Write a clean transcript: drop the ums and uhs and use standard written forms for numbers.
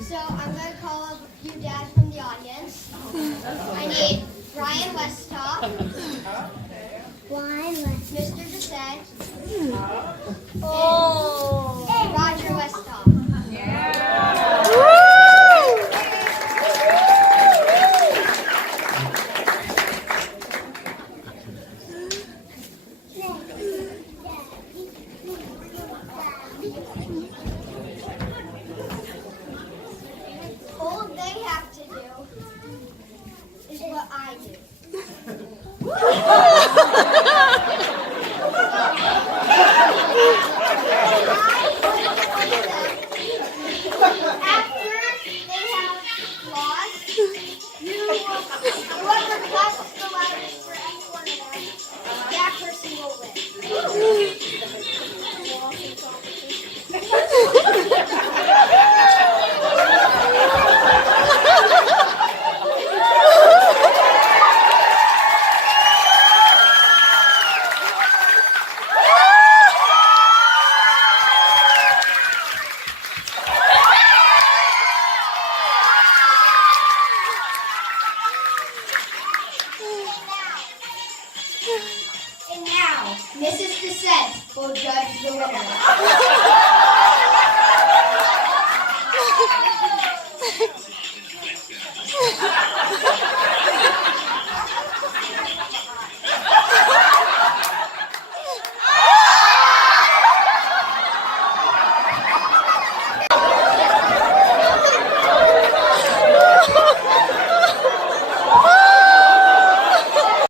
So I'm going to call a few dads from the audience. I need Brian Westop, Mr. Descent, and Roger Westop. All they have to do is what I do. After they have lost, whoever claps the loudest for any one of them, that person will win. And now, Mrs. Descent will judge the winner.